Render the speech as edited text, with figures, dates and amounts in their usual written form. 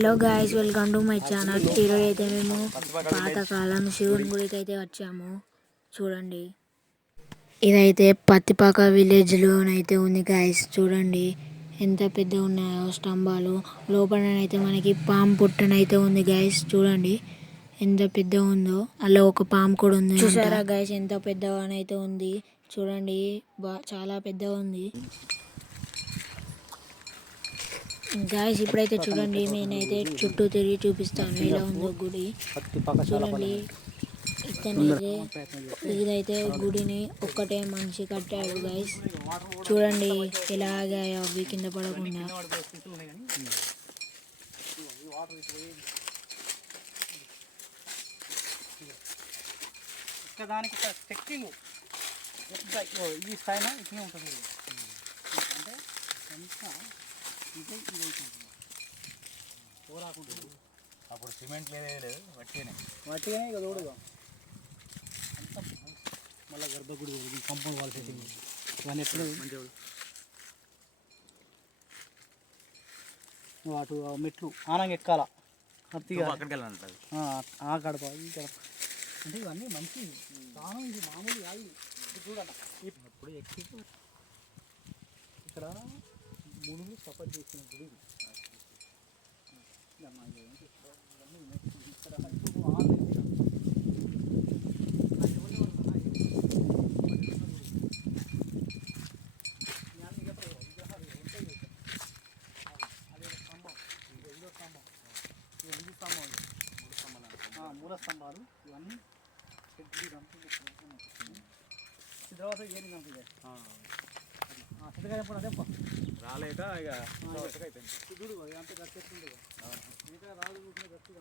Hello guys, welcome to my channel. ఈరోజు అయితే మేము పాతకాలం శివుని గుడికి అయితే వచ్చాము. చూడండి, ఇదైతే పత్తిపాక విలేజ్లోనైతే ఉంది గాయ్స్. చూడండి ఎంత పెద్ద ఉన్నాయో స్తంభాలు. లోపలనైతే మనకి పాము పుట్టనైతే ఉంది గాయ్స్. చూడండి ఎంత పెద్ద ఉందో. అలా ఒక పాము కూడా ఉంది. చూసారా గాయ్స్ ఎంత పెద్దగానైతే ఉంది. చూడండి చాలా పెద్దగా ఉంది గాయ్స్. ఇప్పుడైతే చూడండి, నేనైతే చుట్టూ తిరిగి చూపిస్తాను ఎలా ఉందో గుడి. చూడండి ఇతనైతే ఇదైతే గుడిని ఒక్కటే మనిషి కట్టాడు గాయ్స్. చూడండి ఎలాగా అవి కింద పడకుండా. దానికి చెక్కింగ్ ఈ స్థాయిన ఇట్లనే ఉంటుంది. అంటే అప్పుడు సిమెంట్ లేదు, వట్టిగానే ఇక చూడగా అంతా మళ్ళీ గర్భగుడి కంపౌండ్ వాల్ సెట్టింగ్ ఇవన్నీ ఎప్పుడు అటు మెట్లు ఆనంగా ఎక్కాల అక్కడికి వెళ్ళాలంటారు. ఆ గడప ఈ గడప అంటే ఇవన్నీ మంచి దానం. ఇది మామూలు కాదు. ఇది చూడాలి ఇప్పుడు ఎక్కి ఇక్కడ మునుగు సపోర్ట్ చేసిన గుడి. మూల స్తంభాలు ఇవన్నీ తర్వాత ఏం రాలేక ఇక చూడు అంత గట్టెట్టుండే మిగతా రాదు గట్టి